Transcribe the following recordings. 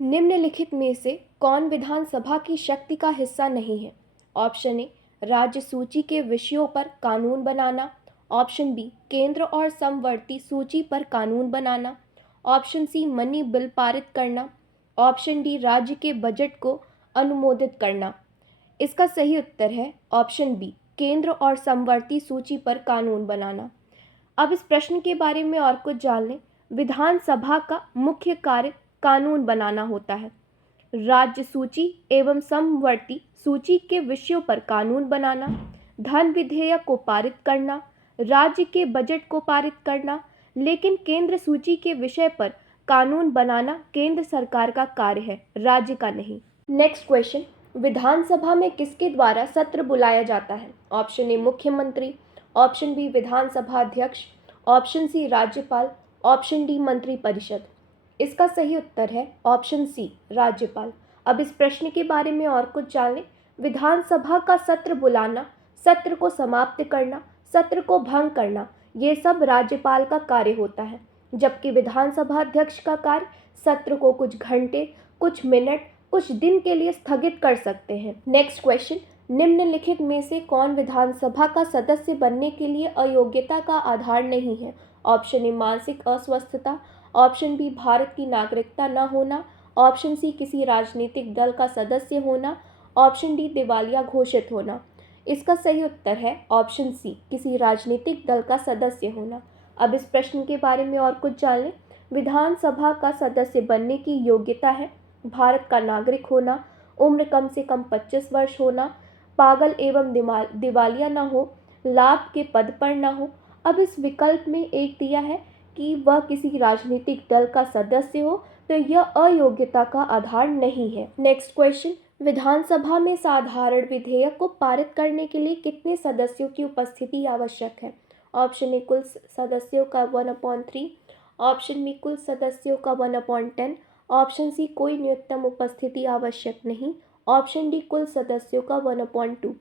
निम्नलिखित में से कौन विधानसभा की शक्ति का हिस्सा नहीं है? ऑप्शन ए, राज्य सूची के विषयों पर कानून बनाना। ऑप्शन बी, केंद्र और समवर्ती सूची पर कानून बनाना। ऑप्शन सी, मनी बिल पारित करना। ऑप्शन डी, राज्य के बजट को अनुमोदित करना। इसका सही उत्तर है ऑप्शन बी, केंद्र और समवर्ती सूची पर कानून बनाना। अब इस प्रश्न के बारे में और कुछ जान लें। विधानसभा का मुख्य कार्य कानून बनाना होता है। राज्य सूची एवं समवर्ती सूची के विषयों पर कानून बनाना, धन विधेयक को पारित करना, राज्य के बजट को पारित करना। लेकिन केंद्र सूची के विषय पर कानून बनाना केंद्र सरकार का कार्य है, राज्य का नहीं। नेक्स्ट क्वेश्चन, विधानसभा में किसके द्वारा सत्र बुलाया जाता है? ऑप्शन ए, मुख्यमंत्री। ऑप्शन बी, विधानसभा अध्यक्ष। ऑप्शन सी, राज्यपाल। ऑप्शन डी, मंत्रिपरिषद। इसका सही उत्तर है ऑप्शन सी, राज्यपाल। अब इस प्रश्न के बारे में और कुछ जान लें। विधानसभा का सत्र बुलाना, सत्र को समाप्त करना, सत्र को भंग करना, ये सब राज्यपाल का कार्य होता है। जबकि विधानसभा अध्यक्ष का कार्य सत्र को कुछ घंटे, कुछ मिनट, कुछ दिन के लिए स्थगित कर सकते हैं। नेक्स्ट क्वेश्चन, निम्नलिखित में से कौन विधानसभा का सदस्य बनने के लिए अयोग्यता का आधार नहीं है? ऑप्शन ए, मानसिक अस्वस्थता। ऑप्शन बी, भारत की नागरिकता न होना। ऑप्शन सी, किसी राजनीतिक दल का सदस्य होना। ऑप्शन डी, दिवालिया घोषित होना। इसका सही उत्तर है ऑप्शन सी, किसी राजनीतिक दल का सदस्य होना। अब इस प्रश्न के बारे में और कुछ जान लें। विधानसभा का सदस्य बनने की योग्यता है भारत का नागरिक होना, उम्र कम से कम 25 वर्ष होना, पागल एवं दिवालिया न हो, लाभ के पद पर न हो। अब इस विकल्प में एक दिया है कि वह किसी राजनीतिक दल का सदस्य हो, तो यह अयोग्यता का आधार नहीं है। नेक्स्ट क्वेश्चन, विधानसभा में साधारण विधेयक को पारित करने के लिए कितने सदस्यों की उपस्थिति आवश्यक है? ऑप्शन ए, कुल सदस्यों का 1/3। ऑप्शन बी, कुल सदस्यों का 1/10। ऑप्शन सी, कोई न्यूनतम उपस्थिति आवश्यक नहीं। ऑप्शन डी, कुल सदस्यों का 1/2।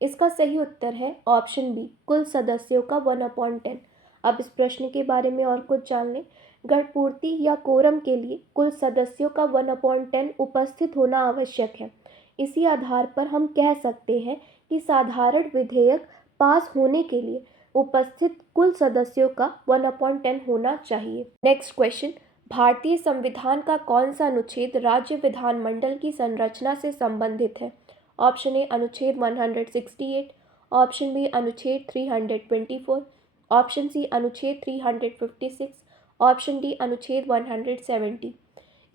इसका सही उत्तर है ऑप्शन बी, कुल सदस्यों का 1/10। अब इस प्रश्न के बारे में और कुछ जान लें। गणपूर्ति या कोरम के लिए कुल सदस्यों का 1/10 उपस्थित होना आवश्यक है। इसी आधार पर हम कह सकते हैं कि साधारण विधेयक पास होने के लिए उपस्थित कुल सदस्यों का 1/10 होना चाहिए। नेक्स्ट क्वेश्चन, भारतीय संविधान का कौन सा अनुच्छेद राज्य विधानमंडल की संरचना से संबंधित है? ऑप्शन ए, अनुच्छेद 168। ऑप्शन बी, अनुच्छेद 324। ऑप्शन सी, अनुच्छेद 356। ऑप्शन डी, अनुच्छेद 170।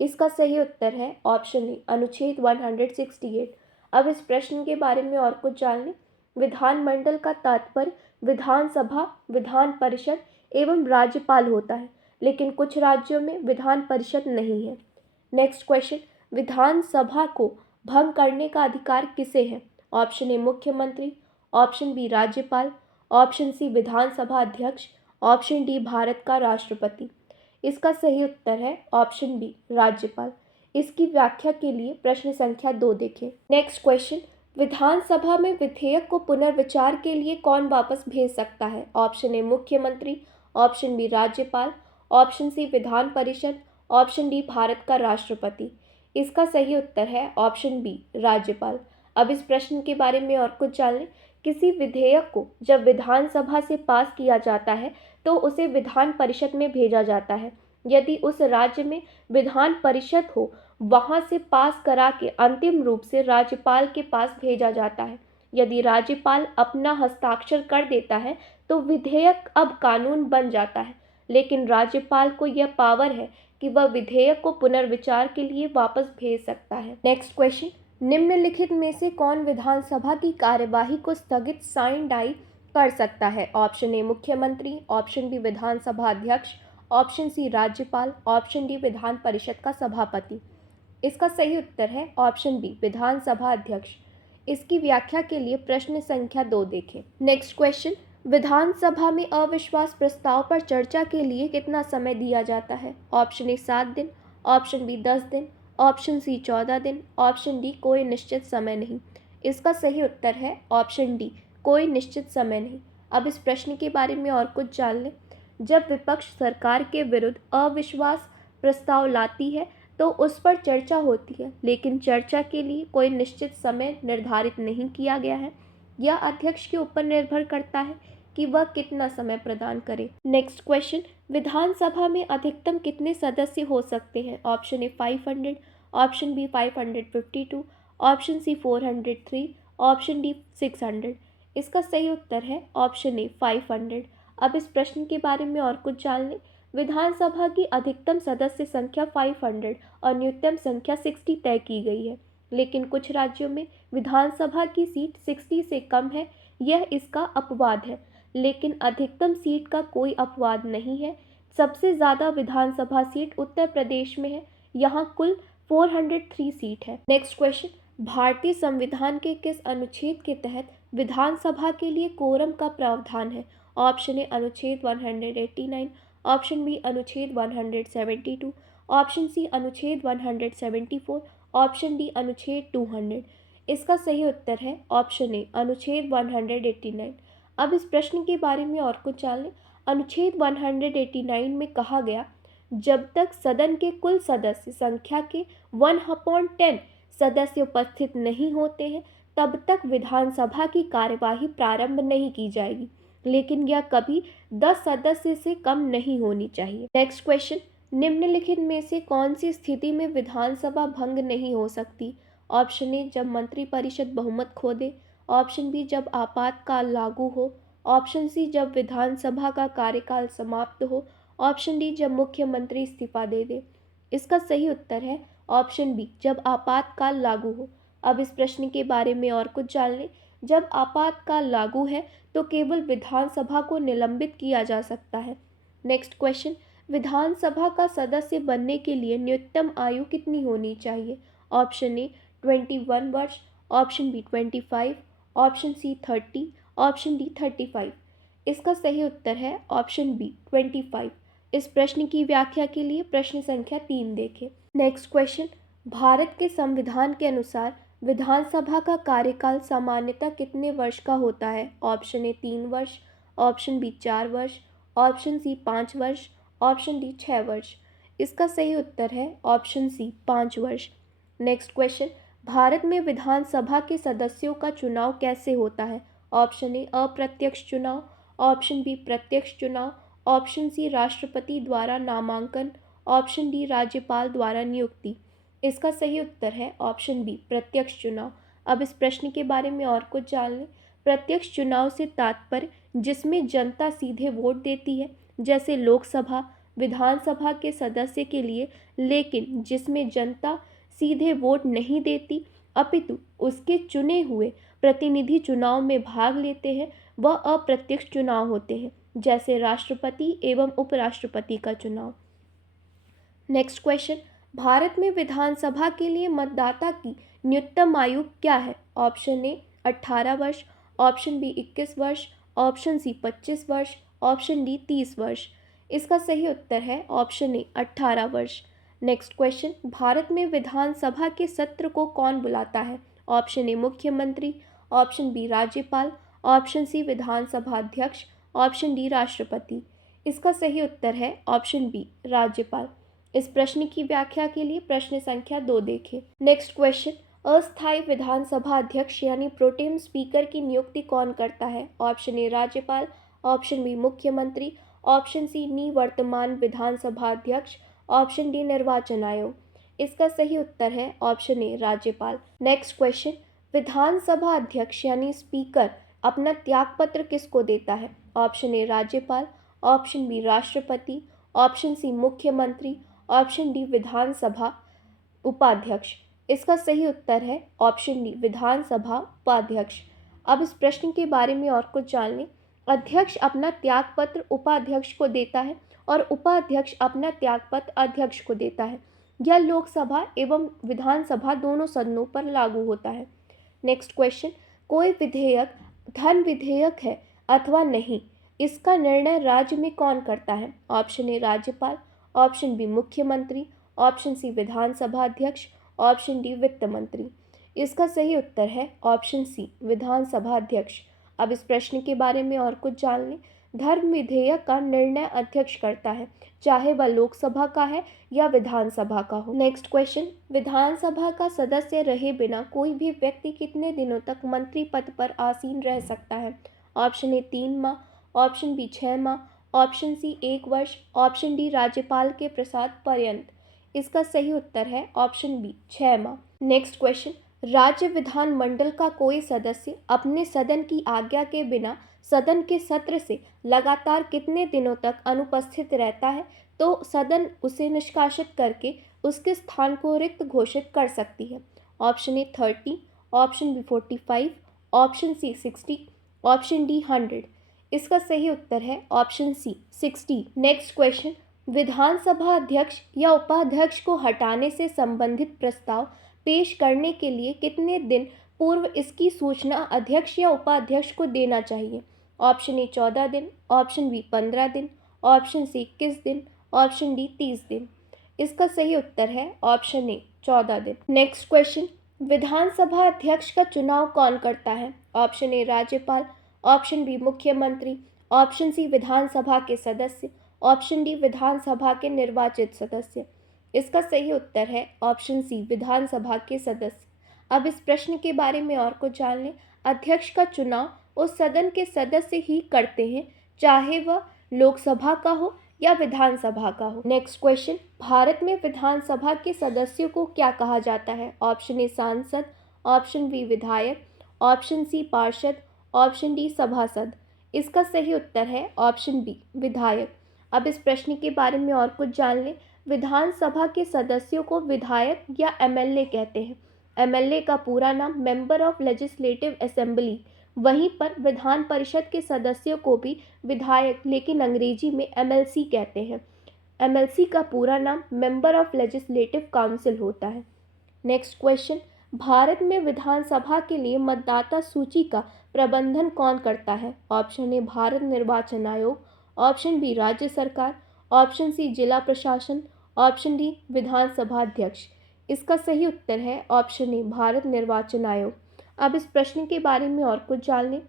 इसका सही उत्तर है ऑप्शन ए, अनुच्छेद 168। अब इस प्रश्न के बारे में और कुछ जान लें। विधानमंडल का तात्पर्य विधानसभा, विधान परिषद एवं राज्यपाल होता है, लेकिन कुछ राज्यों में विधान परिषद नहीं है। नेक्स्ट क्वेश्चन, विधानसभा को भंग करने का अधिकार किसे है? ऑप्शन ए, मुख्यमंत्री। ऑप्शन बी, राज्यपाल। ऑप्शन सी, विधानसभा अध्यक्ष। ऑप्शन डी, भारत का राष्ट्रपति। इसका सही उत्तर है ऑप्शन बी, राज्यपाल। इसकी व्याख्या के लिए प्रश्न संख्या 2 देखें। नेक्स्ट क्वेश्चन, विधानसभा में विधेयक को पुनर्विचार के लिए कौन वापस भेज सकता है? ऑप्शन ए, मुख्यमंत्री। ऑप्शन बी, राज्यपाल। ऑप्शन सी, विधान परिषद। ऑप्शन डी, भारत का राष्ट्रपति। इसका सही उत्तर है ऑप्शन बी, राज्यपाल। अब इस प्रश्न के बारे में और कुछ जान लें। किसी विधेयक को जब विधानसभा से पास किया जाता है तो उसे विधान परिषद में भेजा जाता है। यदि उस राज्य में विधान परिषद हो, वहां से पास करा के अंतिम रूप से राज्यपाल के पास भेजा जाता है। यदि राज्यपाल अपना हस्ताक्षर कर देता है तो विधेयक अब कानून बन जाता है, लेकिन राज्यपाल को यह पावर है कि वह विधेयक को पुनर्विचार के लिए वापस भेज सकता है। नेक्स्ट क्वेश्चन, निम्नलिखित में से कौन विधानसभा की कार्यवाही को स्थगित साइन डाई कर सकता है? ऑप्शन ए, मुख्यमंत्री। ऑप्शन बी, विधानसभा अध्यक्ष। ऑप्शन सी, राज्यपाल। ऑप्शन डी, विधान परिषद का सभापति। इसका सही उत्तर है ऑप्शन बी, विधानसभा अध्यक्ष। इसकी व्याख्या के लिए प्रश्न संख्या 2 देखें। नेक्स्ट क्वेश्चन, विधानसभा में अविश्वास प्रस्ताव पर चर्चा के लिए कितना समय दिया जाता है? ऑप्शन ए, 7 दिन। ऑप्शन बी, 10 दिन। ऑप्शन सी, 14 दिन। ऑप्शन डी, कोई निश्चित समय नहीं। इसका सही उत्तर है ऑप्शन डी, कोई निश्चित समय नहीं। अब इस प्रश्न के बारे में और कुछ जान लें। जब विपक्ष सरकार के विरुद्ध अविश्वास प्रस्ताव लाती है तो उस पर चर्चा होती है, लेकिन चर्चा के लिए कोई निश्चित समय निर्धारित नहीं किया गया है। यह अध्यक्ष के ऊपर निर्भर करता है कि वह कितना समय प्रदान करे। नेक्स्ट क्वेश्चन, विधानसभा में अधिकतम कितने सदस्य हो सकते हैं? Option A 500, option B 552, option C 403, option D 600। इसका सही उत्तर है ऑप्शन ए 500। अब इस प्रश्न के बारे में और कुछ जान लें। विधानसभा की अधिकतम सदस्य संख्या 500 और न्यूनतम संख्या 60 तय की गई है, लेकिन कुछ राज्यों में विधानसभा की सीट 60 से कम है। यह इसका अपवाद है, लेकिन अधिकतम सीट का कोई अपवाद नहीं है। सबसे ज़्यादा विधानसभा सीट उत्तर प्रदेश में है, यहाँ कुल 403 सीट है। नेक्स्ट क्वेश्चन, भारतीय संविधान के किस अनुच्छेद के तहत विधानसभा के लिए कोरम का प्रावधान है? ऑप्शन ए अनुच्छेद 189, ऑप्शन बी अनुच्छेद 172, ऑप्शन सी अनुच्छेद 174, ऑप्शन डी अनुच्छेद 200। इसका सही उत्तर है ऑप्शन ए अनुच्छेद 189। अब इस प्रश्न के बारे में और कुछ जान लें। अनुच्छेद 189 में कहा गया, जब तक सदन के कुल सदस्य संख्या के 1/10 सदस्य उपस्थित नहीं होते हैं, तब तक विधानसभा की कार्यवाही प्रारंभ नहीं की जाएगी, लेकिन यह कभी 10 सदस्य से कम नहीं होनी चाहिए। नेक्स्ट क्वेश्चन, निम्नलिखित में से कौन सी स्थिति में विधानसभा भंग नहीं हो सकती? ऑप्शन ए जब मंत्रिपरिषद बहुमत खो दे, ऑप्शन बी जब आपातकाल लागू हो, ऑप्शन सी जब विधानसभा का कार्यकाल समाप्त हो, ऑप्शन डी जब मुख्यमंत्री इस्तीफा दे दे। इसका सही उत्तर है ऑप्शन बी जब आपातकाल लागू हो। अब इस प्रश्न के बारे में और कुछ जान लें। जब आपातकाल लागू है तो केवल विधानसभा को निलंबित किया जा सकता है। नेक्स्ट क्वेश्चन, विधानसभा का सदस्य बनने के लिए न्यूनतम आयु कितनी होनी चाहिए? ऑप्शन ए 21 वर्ष, option B 25, option C 30, option D 35। इसका सही उत्तर है ऑप्शन बी 25। इस प्रश्न की व्याख्या के लिए प्रश्न संख्या 3 देखें। नेक्स्ट क्वेश्चन, भारत के संविधान के अनुसार विधानसभा का कार्यकाल सामान्यतः कितने वर्ष का होता है? ऑप्शन ए 3 वर्ष, ऑप्शन बी 4 वर्ष, ऑप्शन सी 5 वर्ष, ऑप्शन डी 6 वर्ष। इसका सही उत्तर है ऑप्शन सी 5 वर्ष। नेक्स्ट क्वेश्चन, भारत में विधानसभा के सदस्यों का चुनाव कैसे होता है? ऑप्शन ए अप्रत्यक्ष चुनाव, ऑप्शन बी प्रत्यक्ष चुनाव, ऑप्शन सी राष्ट्रपति द्वारा नामांकन, ऑप्शन डी राज्यपाल द्वारा नियुक्ति। इसका सही उत्तर है ऑप्शन बी प्रत्यक्ष चुनाव। अब इस प्रश्न के बारे में और कुछ जान लें। प्रत्यक्ष चुनाव से तात्पर्य जिसमें जनता सीधे वोट देती है, जैसे लोकसभा, विधानसभा के सदस्य के लिए, लेकिन जिसमें जनता सीधे वोट नहीं देती अपितु उसके चुने हुए प्रतिनिधि चुनाव में भाग लेते हैं, वह अप्रत्यक्ष चुनाव होते हैं, जैसे राष्ट्रपति एवं उपराष्ट्रपति का चुनाव। नेक्स्ट क्वेश्चन, भारत में विधानसभा के लिए मतदाता की न्यूनतम आयु क्या है? ऑप्शन ए 18 वर्ष, ऑप्शन बी 21 वर्ष, ऑप्शन सी 25 वर्ष, ऑप्शन डी 30 वर्ष। इसका सही उत्तर है ऑप्शन ए 18 वर्ष। नेक्स्ट क्वेश्चन, भारत में विधानसभा के सत्र को कौन बुलाता है? ऑप्शन ए मुख्यमंत्री, ऑप्शन बी राज्यपाल, ऑप्शन सी विधानसभा अध्यक्ष, ऑप्शन डी राष्ट्रपति। इसका सही उत्तर है ऑप्शन बी राज्यपाल। इस प्रश्न की व्याख्या के लिए प्रश्न संख्या 2 देखें। नेक्स्ट क्वेश्चन, अस्थायी विधानसभा अध्यक्ष यानी प्रोटेम स्पीकर की नियुक्ति कौन करता है? ऑप्शन ए राज्यपाल, ऑप्शन बी मुख्यमंत्री, ऑप्शन सी निवर्तमान विधानसभा अध्यक्ष, ऑप्शन डी निर्वाचन आयोग। इसका सही उत्तर है ऑप्शन ए राज्यपाल। नेक्स्ट क्वेश्चन, विधानसभा अध्यक्ष यानी स्पीकर अपना त्यागपत्र किसको देता है? ऑप्शन ए राज्यपाल, ऑप्शन बी राष्ट्रपति, ऑप्शन सी मुख्यमंत्री, ऑप्शन डी विधानसभा उपाध्यक्ष। इसका सही उत्तर है ऑप्शन डी विधानसभा उपाध्यक्ष। अब इस प्रश्न के बारे में और कुछ जान लें। अध्यक्ष अपना त्यागपत्र उपाध्यक्ष को देता है और उपाध्यक्ष अपना त्यागपत्र अध्यक्ष को देता है। यह लोकसभा एवं विधानसभा दोनों सदनों पर लागू होता है। नेक्स्ट क्वेश्चन, कोई विधेयक धन विधेयक है अथवा नहीं, इसका निर्णय राज्य में कौन करता है? ऑप्शन ए राज्यपाल, ऑप्शन बी मुख्यमंत्री, ऑप्शन सी विधानसभा अध्यक्ष, ऑप्शन डी वित्त मंत्री। इसका सही उत्तर है ऑप्शन सी विधानसभा अध्यक्ष। अब इस प्रश्न के बारे में और कुछ जान लें। धर्म विधेयक का निर्णय अध्यक्ष करता है, चाहे वह लोकसभा का है या विधानसभा का हो। नेक्स्ट क्वेश्चन, विधानसभा का सदस्य रहे बिना कोई भी व्यक्ति कितने दिनों तक मंत्री पद पर आसीन रह सकता है? ऑप्शन ए 3 माह, ऑप्शन बी 6 माह, ऑप्शन सी 1 वर्ष, ऑप्शन डी राज्यपाल के प्रसाद पर्यंत। इसका सही उत्तर है ऑप्शन बी 6 माह। नेक्स्ट क्वेश्चन, राज्य विधानमंडल का कोई सदस्य अपने सदन की आज्ञा के बिना सदन के सत्र से लगातार कितने दिनों तक अनुपस्थित रहता है तो सदन उसे निष्कासित करके उसके स्थान को रिक्त घोषित कर सकती है? Option A 30, option B 45, option C 60, option D 100। इसका सही उत्तर है ऑप्शन सी 60। नेक्स्ट क्वेश्चन, विधानसभा अध्यक्ष या उपाध्यक्ष को हटाने से संबंधित प्रस्ताव पेश करने के लिए कितने दिन पूर्व इसकी सूचना अध्यक्ष या उपाध्यक्ष को देना चाहिए? ऑप्शन ए 14 दिन, ऑप्शन बी 15 दिन, ऑप्शन सी 21 दिन, ऑप्शन डी 30 दिन। इसका सही उत्तर है ऑप्शन ए 14 दिन। नेक्स्ट क्वेश्चन, विधानसभा अध्यक्ष का चुनाव कौन करता है? ऑप्शन ए राज्यपाल, ऑप्शन बी मुख्यमंत्री, ऑप्शन सी विधानसभा के सदस्य, ऑप्शन डी विधानसभा के निर्वाचित सदस्य। इसका सही उत्तर है ऑप्शन सी विधानसभा के सदस्य। अब इस प्रश्न के बारे में और कुछ जान लें। अध्यक्ष का चुनाव उस सदन के सदस्य ही करते हैं, चाहे वह लोकसभा का हो या विधानसभा का हो। नेक्स्ट क्वेश्चन, भारत में विधानसभा के सदस्यों को क्या कहा जाता है? ऑप्शन ए सांसद, ऑप्शन बी विधायक, ऑप्शन सी पार्षद, ऑप्शन डी सभासद। इसका सही उत्तर है ऑप्शन बी विधायक। अब इस प्रश्न के बारे में और कुछ जान लें। विधानसभा के सदस्यों को विधायक या एमएलए कहते हैं। एमएलए का पूरा नाम मेंबर ऑफ लेजिस्लेटिव असेंबली। वहीं पर विधान परिषद के सदस्यों को भी विधायक, लेकिन अंग्रेजी में एमएलसी कहते हैं। एमएलसी का पूरा नाम मेंबर ऑफ लेजिस्लेटिव काउंसिल होता है। नेक्स्ट क्वेश्चन, भारत में विधानसभा के लिए मतदाता सूची का प्रबंधन कौन करता है? ऑप्शन ए भारत निर्वाचन आयोग, ऑप्शन बी राज्य सरकार, ऑप्शन सी जिला प्रशासन, ऑप्शन डी विधानसभा अध्यक्ष। इसका सही उत्तर है ऑप्शन ए भारत निर्वाचन आयोग। अब इस प्रश्न के बारे में और कुछ जान लें।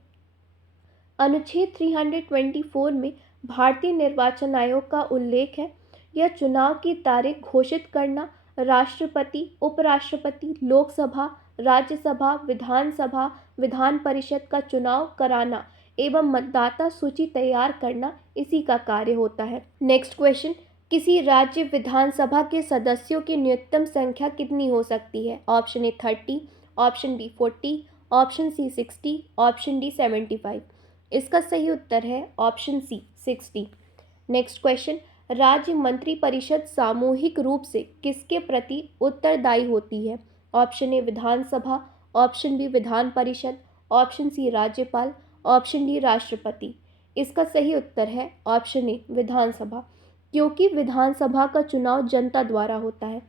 अनुच्छेद 324 में भारतीय निर्वाचन आयोग का उल्लेख है। यह चुनाव की तारीख घोषित करना, राष्ट्रपति, उपराष्ट्रपति, लोकसभा, राज्यसभा, विधानसभा, विधान परिषद का चुनाव कराना एवं मतदाता सूची तैयार करना इसी का कार्य होता है। नेक्स्ट क्वेश्चन, किसी राज्य विधानसभा के सदस्यों की न्यूनतम संख्या कितनी हो सकती है? Option A 30, option B 40, option C 60, option D 75। इसका सही उत्तर है ऑप्शन सी 60। नेक्स्ट क्वेश्चन, राज्य मंत्रिपरिषद सामूहिक रूप से किसके प्रति उत्तरदायी होती है? ऑप्शन ए विधानसभा, ऑप्शन बी विधान परिषद, ऑप्शन सी राज्यपाल, ऑप्शन डी राष्ट्रपति। इसका सही उत्तर है ऑप्शन ए विधानसभा, क्योंकि विधानसभा का चुनाव जनता द्वारा होता है।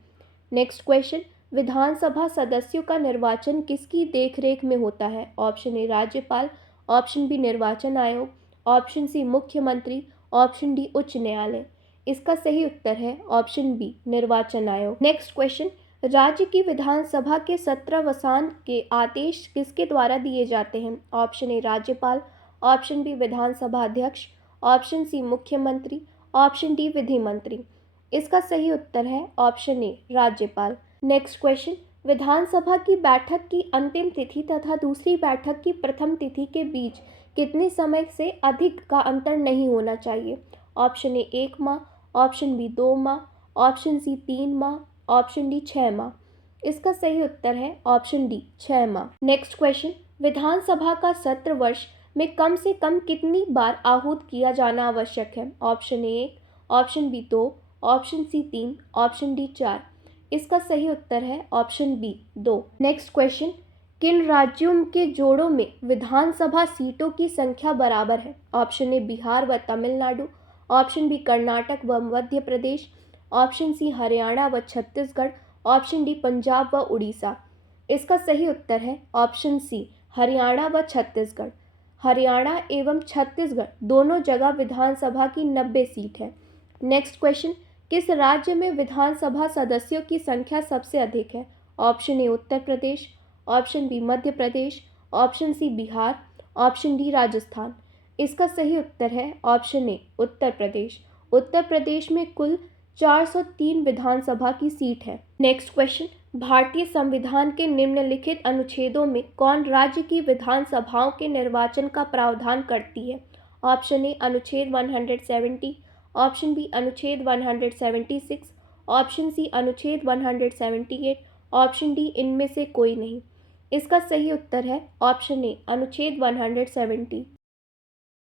नेक्स्ट क्वेश्चन, विधानसभा सदस्यों का निर्वाचन किसकी देखरेख में होता है? ऑप्शन ए राज्यपाल, ऑप्शन बी निर्वाचन आयोग, ऑप्शन सी मुख्यमंत्री, ऑप्शन डी उच्च न्यायालय। इसका सही उत्तर है ऑप्शन बी निर्वाचन आयोग। नेक्स्ट क्वेश्चन, राज्य की विधानसभा के सत्रावसान के आदेश किसके द्वारा दिए जाते हैं? ऑप्शन ए राज्यपाल, ऑप्शन बी विधानसभा अध्यक्ष, ऑप्शन सी मुख्यमंत्री, ऑप्शन डी विधि मंत्री। इसका सही उत्तर है ऑप्शन ए राज्यपाल। नेक्स्ट क्वेश्चन, विधानसभा की बैठक की अंतिम तिथि तथा दूसरी बैठक की प्रथम तिथि के बीच कितने समय से अधिक का अंतर नहीं होना चाहिए? ऑप्शन ए 1 माह, ऑप्शन बी 2 माह, ऑप्शन सी 3 माह, ऑप्शन डी 6 माह। इसका सही उत्तर है ऑप्शन डी 6 माह। नेक्स्ट क्वेश्चन, विधानसभा का सत्र वर्ष में कम से कम कितनी बार आहूत किया जाना आवश्यक है? Option A 1, option B 2, option C 3, option D 4। इसका सही उत्तर है ऑप्शन बी 2। नेक्स्ट क्वेश्चन, किन राज्यों के जोड़ों में विधानसभा सीटों की संख्या बराबर है? ऑप्शन ए बिहार व तमिलनाडु, ऑप्शन बी कर्नाटक व मध्य प्रदेश, ऑप्शन सी हरियाणा व छत्तीसगढ़, ऑप्शन डी पंजाब व उड़ीसा। इसका सही उत्तर है ऑप्शन सी हरियाणा व छत्तीसगढ़। हरियाणा एवं छत्तीसगढ़ दोनों जगह विधानसभा की 90 सीट है। नेक्स्ट क्वेश्चन, किस राज्य में विधानसभा सदस्यों की संख्या सबसे अधिक है? Option A Uttar Pradesh, option B Madhya Pradesh, option C Bihar, option D Rajasthan. इसका सही उत्तर है ऑप्शन ए उत्तर प्रदेश। उत्तर प्रदेश में कुल 403 विधानसभा की सीट है। नेक्स्ट क्वेश्चन, भारतीय संविधान के निम्नलिखित अनुच्छेदों में कौन राज्य की विधानसभाओं के निर्वाचन का प्रावधान करती है? ऑप्शन ए अनुच्छेद 170, ऑप्शन बी अनुच्छेद 176, ऑप्शन सी अनुच्छेद 178, ऑप्शन डी इनमें से कोई नहीं। इसका सही उत्तर है ऑप्शन ए अनुच्छेद 170।